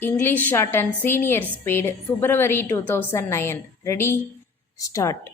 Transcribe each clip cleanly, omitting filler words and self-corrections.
English Shorthand Senior Speed, February 2009. Ready? Start.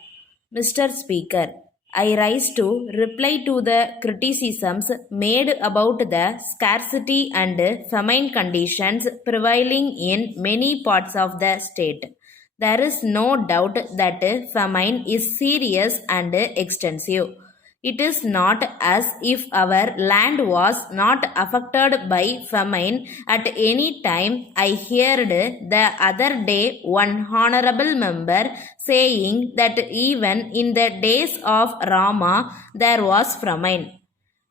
Mr. Speaker, I rise to reply to the criticisms made about the scarcity and famine conditions prevailing in many parts of the state. There is no doubt that famine is serious and extensive. It is not as if our land was not affected by famine at any time. I heard the other day one honorable member saying that even in the days of Rama there was famine.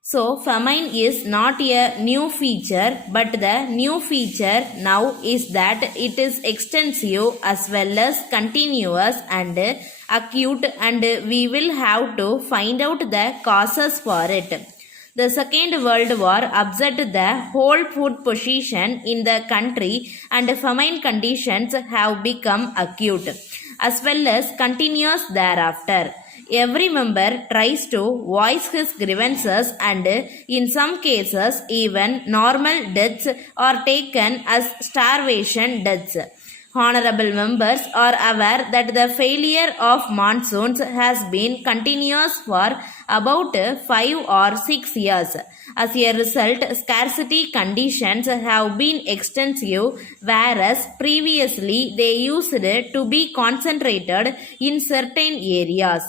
So, famine is not a new feature, but the new feature now is that it is extensive as well as continuous and acute, and we will have to find out the causes for it. The Second World War upset the whole food position in the country, and famine conditions have become acute as well as continuous thereafter. Every member tries to voice his grievances, and in some cases even normal deaths are taken as starvation deaths. Honorable members are aware that the failure of monsoons has been continuous for about 5 or 6 years. As a result, scarcity conditions have been extensive, whereas previously they used to be concentrated in certain areas.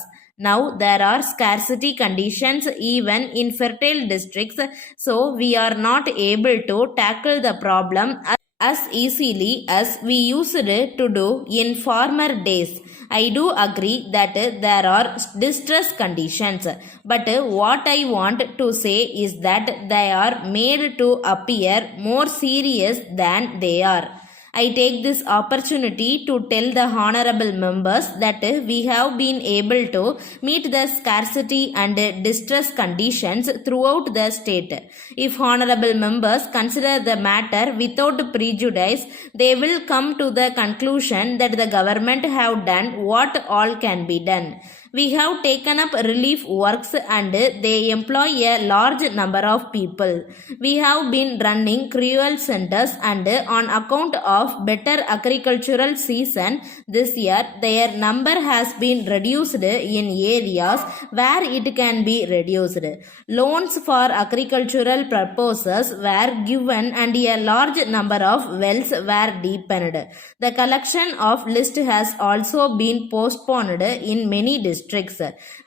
Now there are scarcity conditions even in fertile districts, so we are not able to tackle the problem as easily as we used to do in former days. I do agree that there are distress conditions, but what I want to say is that they are made to appear more serious than they are. I take this opportunity to tell the honorable members that we have been able to meet the scarcity and distress conditions throughout the state. If honorable members consider the matter without prejudice, they will come to the conclusion that the government have done what all can be done. We have taken up relief works and they employ a large number of people. We have been running cruel centers, and on account of better agricultural season this year, their number has been reduced in areas where it can be reduced. Loans for agricultural purposes were given and a large number of wells were deepened. The collection of list has also been postponed in many districts.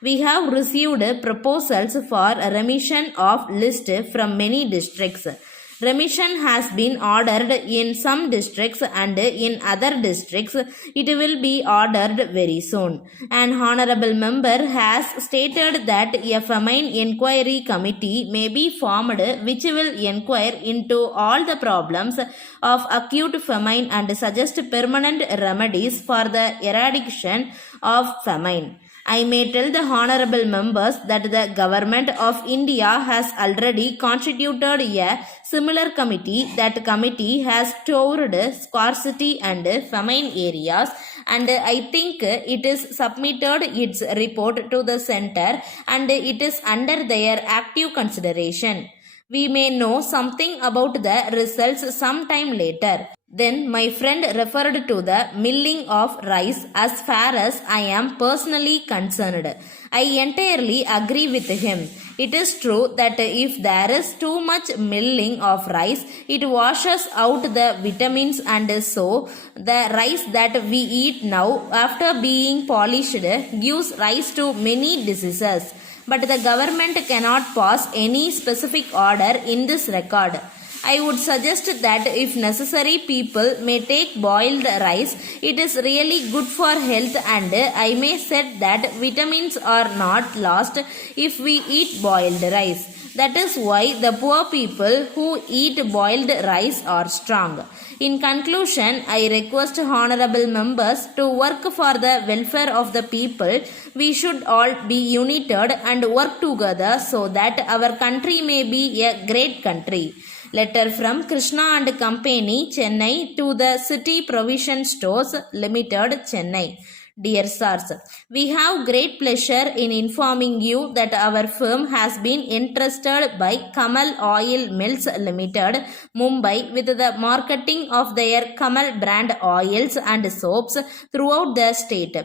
We have received proposals for remission of list from many districts. Remission has been ordered in some districts, and in other districts it will be ordered very soon. An honorable member has stated that a famine inquiry committee may be formed which will inquire into all the problems of acute famine and suggest permanent remedies for the eradication of famine. I may tell the honorable members that the government of India has already constituted a similar committee. That committee has toured scarcity and famine areas, and I think it is submitted its report to the center and it is under their active consideration. We may know something about the results sometime later. Then my friend referred to the milling of rice. As far as I am personally concerned, I entirely agree with him. It is true that if there is too much milling of rice, it washes out the vitamins, and so the rice that we eat now after being polished gives rise to many diseases. But the government cannot pass any specific order in this regard. I would suggest that if necessary, people may take boiled rice. It is really good for health, and I may say that vitamins are not lost if we eat boiled rice. That is why the poor people who eat boiled rice are strong. In conclusion, I request honorable members to work for the welfare of the people. We should all be united and work together so that our country may be a great country. Letter from Krishna and Company, Chennai, to the City Provision Stores Limited, Chennai. Dear sirs, we have great pleasure in informing you that our firm has been entrusted by Kamal Oil Mills Limited, Mumbai, with the marketing of their Kamal brand oils and soaps throughout the state.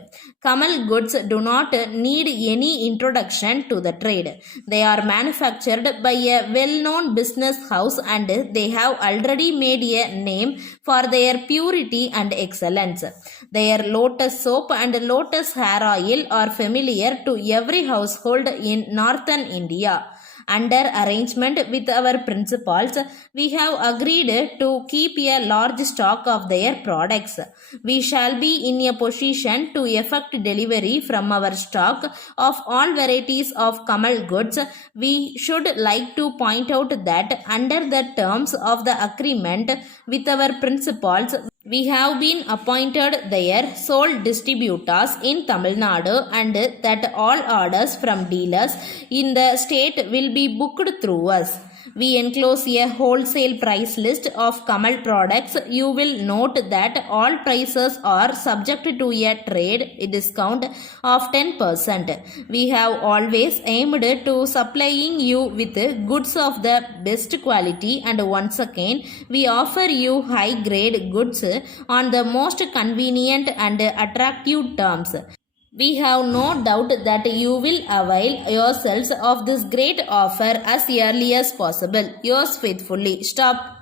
Kamal goods do not need any introduction to the trade. They are manufactured by a well-known business house and they have already made a name for their purity and excellence. Their lotus soap and lotus hair oil are familiar to every household in northern India. Under arrangement with our principals, we have agreed to keep a large stock of their products. We shall be in a position to effect delivery from our stock of all varieties of Kamal goods. We should like to point out that under the terms of the agreement with our principals, we have been appointed their sole distributors in Tamil Nadu and that all orders from dealers in the state will be booked through us. We enclose a wholesale price list of Kamal products. You will note that all prices are subject to a trade discount of 10%. We have always aimed to supplying you with goods of the best quality and once again we offer you high grade goods on the most convenient and attractive terms. We have no doubt that you will avail yourselves of this great offer as early as possible. Yours faithfully. Stop.